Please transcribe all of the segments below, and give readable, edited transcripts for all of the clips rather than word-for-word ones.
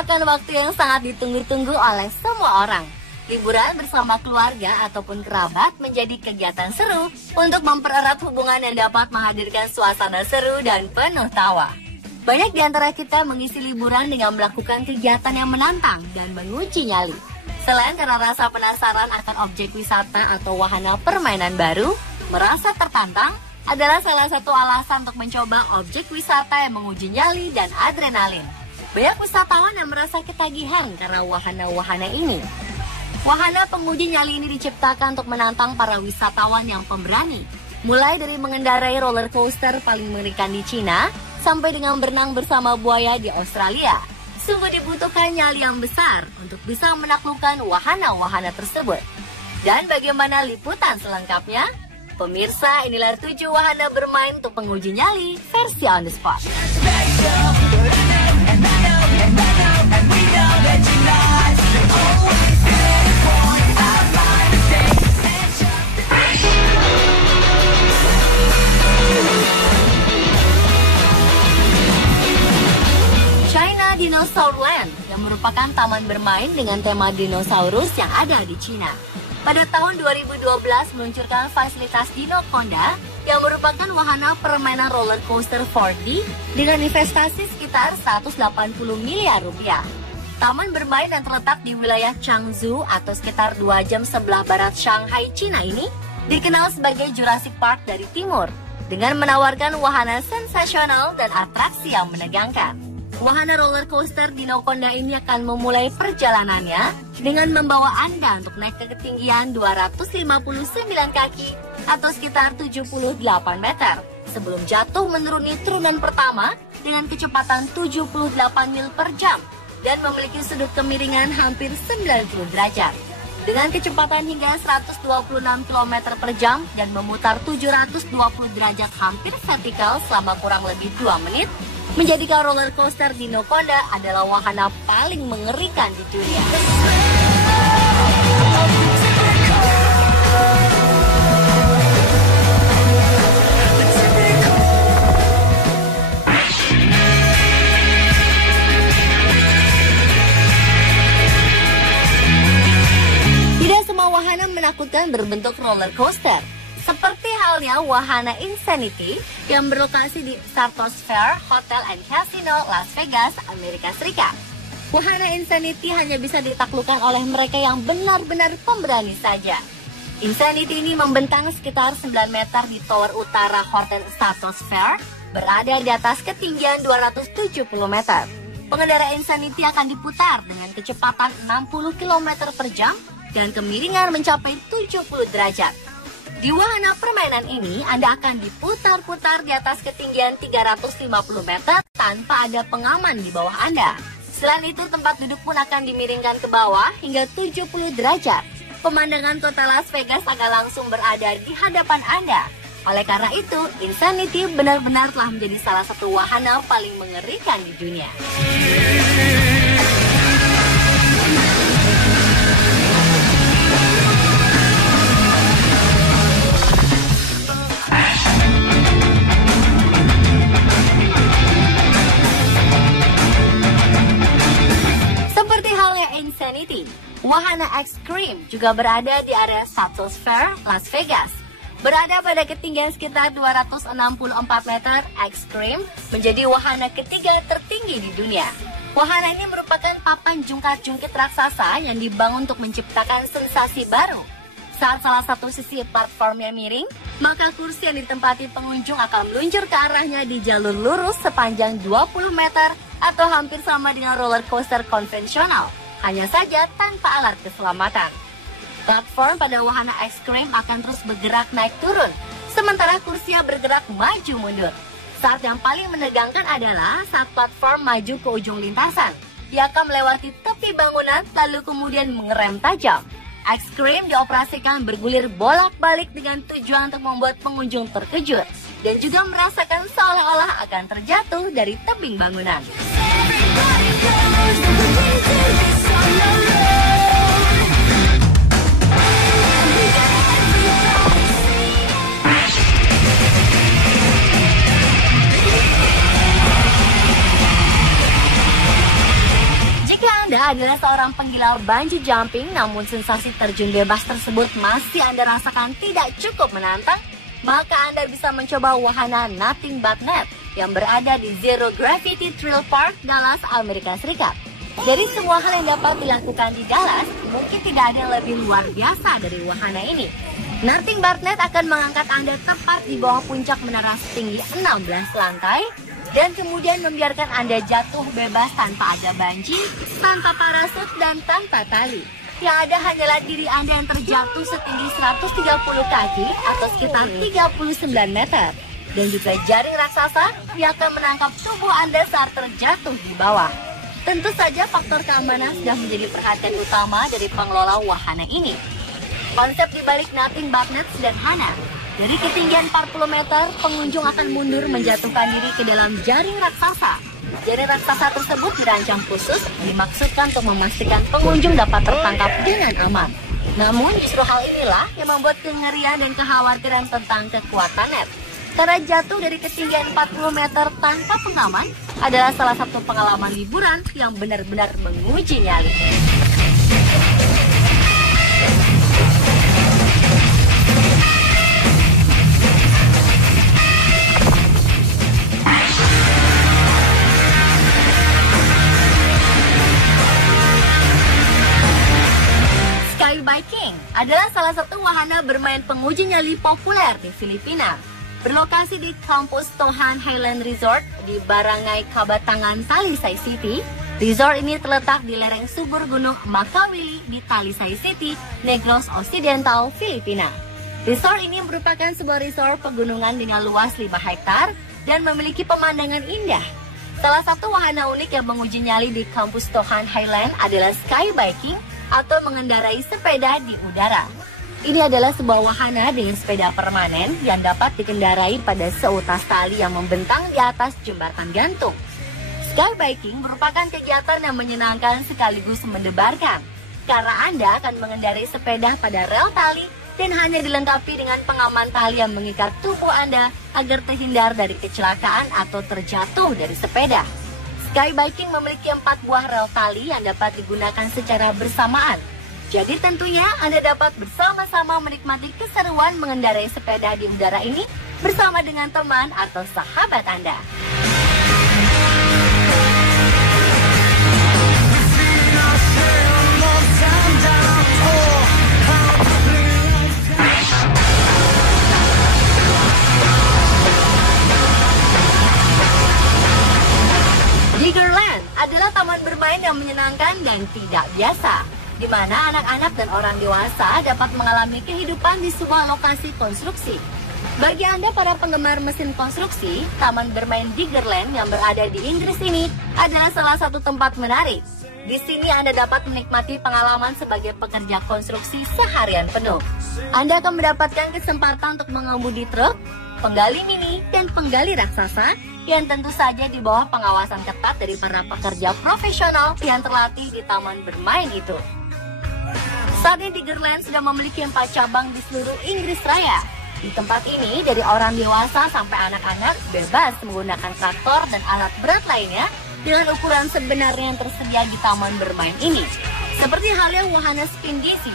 merupakan waktu yang sangat ditunggu-tunggu oleh semua orang. Liburan bersama keluarga ataupun kerabat menjadi kegiatan seru untuk mempererat hubungan yang dapat menghadirkan suasana seru dan penuh tawa. Banyak di antara kita mengisi liburan dengan melakukan kegiatan yang menantang dan menguji nyali. Selain karena rasa penasaran akan objek wisata atau wahana permainan baru, merasa tertantang adalah salah satu alasan untuk mencoba objek wisata yang menguji nyali dan adrenalin. Banyak wisatawan yang merasa ketagihan karena wahana-wahana ini. Wahana penguji nyali ini diciptakan untuk menantang para wisatawan yang pemberani. Mulai dari mengendarai roller coaster paling mengerikan di Cina, sampai dengan berenang bersama buaya di Australia. Sungguh dibutuhkan nyali yang besar untuk bisa menaklukkan wahana-wahana tersebut. Dan bagaimana liputan selengkapnya? Pemirsa, inilah 7 wahana bermain untuk penguji nyali versi on the spot. China Dinosaur Land yang merupakan taman bermain dengan tema dinosaurus yang ada di Cina. Pada tahun 2012 meluncurkan fasilitas Dinoconda yang merupakan wahana permainan roller coaster 4D dengan investasi sekitar 180 miliar rupiah. Taman bermain yang terletak di wilayah Changzhou atau sekitar 2 jam sebelah barat Shanghai, Cina ini dikenal sebagai Jurassic Park dari timur dengan menawarkan wahana sensasional dan atraksi yang menegangkan. Wahana roller coaster Dinoconda ini akan memulai perjalanannya dengan membawa Anda untuk naik ke ketinggian 259 kaki atau sekitar 78 meter sebelum jatuh menuruni turunan pertama dengan kecepatan 78 mil per jam dan memiliki sudut kemiringan hampir 90 derajat. Dengan kecepatan hingga 126 km per jam dan memutar 720 derajat hampir vertikal selama kurang lebih 2 menit, menjadikan roller coaster Dinoconda adalah wahana paling mengerikan di dunia. Tidak semua wahana menakutkan berbentuk roller coaster. Seperti halnya wahana Insanity yang berlokasi di Stratosphere Hotel and Casino, Las Vegas, Amerika Serikat. Wahana Insanity hanya bisa ditaklukkan oleh mereka yang benar-benar pemberani saja. Insanity ini membentang sekitar 9 meter di tower utara Hotel Stratosphere, berada di atas ketinggian 270 meter. Pengendara Insanity akan diputar dengan kecepatan 60 km per jam dan kemiringan mencapai 70 derajat. Di wahana permainan ini, Anda akan diputar-putar di atas ketinggian 350 meter tanpa ada pengaman di bawah Anda. Selain itu, tempat duduk pun akan dimiringkan ke bawah hingga 70 derajat. Pemandangan kota Las Vegas akan langsung berada di hadapan Anda. Oleh karena itu, Insanity benar-benar telah menjadi salah satu wahana paling mengerikan di dunia. Insanity. Wahana Extreme juga berada di area Stratosphere, Las Vegas. Berada pada ketinggian sekitar 264 meter, Extreme menjadi wahana ketiga tertinggi di dunia. Wahana ini merupakan papan jungkat-jungkit raksasa yang dibangun untuk menciptakan sensasi baru. Saat salah satu sisi platformnya miring, maka kursi yang ditempati pengunjung akan meluncur ke arahnya di jalur lurus sepanjang 20 meter atau hampir sama dengan roller coaster konvensional. Hanya saja tanpa alat keselamatan. Platform pada wahana Extreme akan terus bergerak naik turun, sementara kursinya bergerak maju mundur. Saat yang paling menegangkan adalah saat platform maju ke ujung lintasan. Dia akan melewati tepi bangunan lalu kemudian mengerem tajam. Extreme dioperasikan bergulir bolak-balik dengan tujuan untuk membuat pengunjung terkejut dan juga merasakan seolah-olah akan terjatuh dari tebing bangunan. adalah seorang penggila bungee jumping, namun sensasi terjun bebas tersebut masih Anda rasakan tidak cukup menantang, maka Anda bisa mencoba wahana Nothing But Net yang berada di Zero Gravity Thrill Park, Dallas, Amerika Serikat. Dari semua hal yang dapat dilakukan di Dallas, mungkin tidak ada yang lebih luar biasa dari wahana ini. Nothing But Net akan mengangkat Anda tepat di bawah puncak menara setinggi 16 lantai, dan kemudian membiarkan Anda jatuh bebas tanpa ada bungee, tanpa parasut, dan tanpa tali. Yang ada hanyalah diri Anda yang terjatuh setinggi 130 kaki atau sekitar 39 meter. Dan juga jaring raksasa yang akan menangkap tubuh Anda saat terjatuh di bawah. Tentu saja faktor keamanan sudah menjadi perhatian utama dari pengelola wahana ini. Konsep dibalik Nothing But Net sederhana. Dari ketinggian 40 meter, pengunjung akan mundur menjatuhkan diri ke dalam jaring raksasa. Jaring raksasa tersebut dirancang khusus, dimaksudkan untuk memastikan pengunjung dapat tertangkap dengan aman. Namun justru hal inilah yang membuat kengerian dan kekhawatiran tentang kekuatan net. Karena jatuh dari ketinggian 40 meter tanpa pengaman adalah salah satu pengalaman liburan yang benar-benar menguji nyali. Skybiking adalah salah satu wahana bermain penguji nyali populer di Filipina. Berlokasi di kampus Tohan Highland Resort di Barangay Kabatangan, Talisay City. Resort ini terletak di lereng subur gunung Makawili di Talisay City, Negros Occidental, Filipina. Resort ini merupakan sebuah resort pegunungan dengan luas 5 hektar dan memiliki pemandangan indah. Salah satu wahana unik yang menguji nyali di kampus Tohan Highland adalah skybiking atau mengendarai sepeda di udara. Ini adalah sebuah wahana dengan sepeda permanen yang dapat dikendarai pada seutas tali yang membentang di atas jembatan gantung. Skybiking merupakan kegiatan yang menyenangkan sekaligus mendebarkan, karena Anda akan mengendarai sepeda pada rel tali dan hanya dilengkapi dengan pengaman tali yang mengikat tubuh Anda agar terhindar dari kecelakaan atau terjatuh dari sepeda. Skybiking memiliki 4 buah rel tali yang dapat digunakan secara bersamaan. Jadi tentunya Anda dapat bersama-sama menikmati keseruan mengendarai sepeda di udara ini bersama dengan teman atau sahabat Anda. Diggerland adalah taman bermain yang menyenangkan dan tidak biasa, di mana anak-anak dan orang dewasa dapat mengalami kehidupan di sebuah lokasi konstruksi. Bagi Anda para penggemar mesin konstruksi, taman bermain Diggerland yang berada di Inggris ini adalah salah satu tempat menarik. Di sini Anda dapat menikmati pengalaman sebagai pekerja konstruksi seharian penuh. Anda akan mendapatkan kesempatan untuk mengemudi truk, penggali mini, dan penggali raksasa yang tentu saja di bawah pengawasan ketat dari para pekerja profesional yang terlatih di taman bermain itu. Saat ini Diggerland sudah memiliki 4 cabang di seluruh Inggris Raya. Di tempat ini, dari orang dewasa sampai anak-anak bebas menggunakan traktor dan alat berat lainnya dengan ukuran sebenarnya yang tersedia di taman bermain ini. Seperti halnya wahana spin dizzy,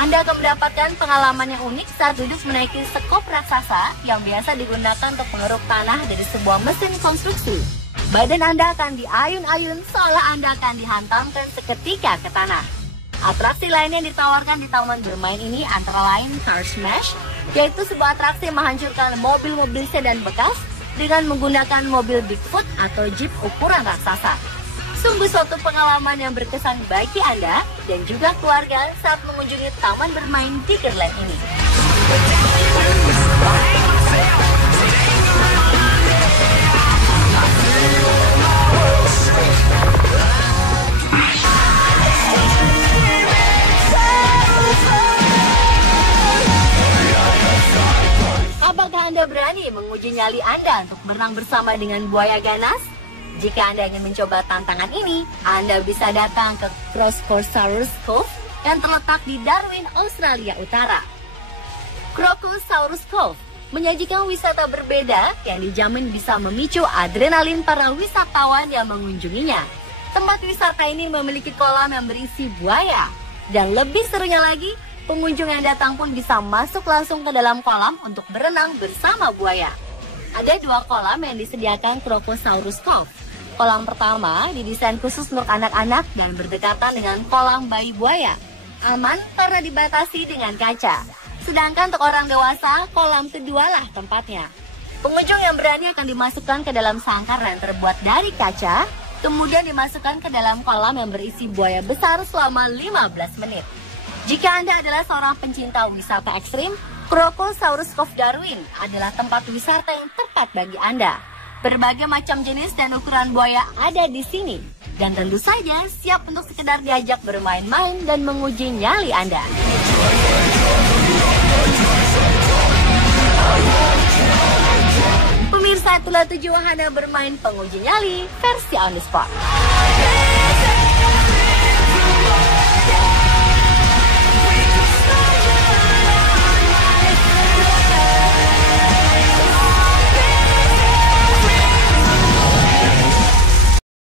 Anda akan mendapatkan pengalaman yang unik saat duduk menaiki sekop raksasa yang biasa digunakan untuk mengeruk tanah dari sebuah mesin konstruksi. Badan Anda akan diayun-ayun seolah Anda akan dihantamkan seketika ke tanah. Atraksi lain yang ditawarkan di taman bermain ini antara lain Car Smash, yaitu sebuah atraksi yang menghancurkan mobil-mobil sedan bekas dengan menggunakan mobil Bigfoot atau Jeep ukuran raksasa. Sungguh suatu pengalaman yang berkesan bagi Anda dan juga keluarga saat mengunjungi taman bermain Diggerland ini. Apakah Anda berani menguji nyali Anda untuk berenang bersama dengan buaya ganas? Jika Anda ingin mencoba tantangan ini, Anda bisa datang ke Crocosaurus Cove yang terletak di Darwin, Australia Utara. Crocosaurus Cove menyajikan wisata berbeda yang dijamin bisa memicu adrenalin para wisatawan yang mengunjunginya. Tempat wisata ini memiliki kolam yang berisi buaya. Dan lebih serunya lagi, pengunjung yang datang pun bisa masuk langsung ke dalam kolam untuk berenang bersama buaya. Ada 2 kolam yang disediakan Crocosaurus Cove. Kolam pertama didesain khusus untuk anak-anak dan berdekatan dengan kolam bayi buaya. Aman karena dibatasi dengan kaca. Sedangkan untuk orang dewasa, kolam kedua lah tempatnya. Pengunjung yang berani akan dimasukkan ke dalam sangkar yang terbuat dari kaca, kemudian dimasukkan ke dalam kolam yang berisi buaya besar selama 15 menit. Jika Anda adalah seorang pencinta wisata ekstrim, Crocosaurus Cove Darwin adalah tempat wisata yang tepat bagi Anda. Berbagai macam jenis dan ukuran buaya ada di sini. Dan tentu saja siap untuk sekedar diajak bermain-main dan menguji nyali Anda. Pemirsa, itulah 7 wahana bermain penguji nyali versi on the spot.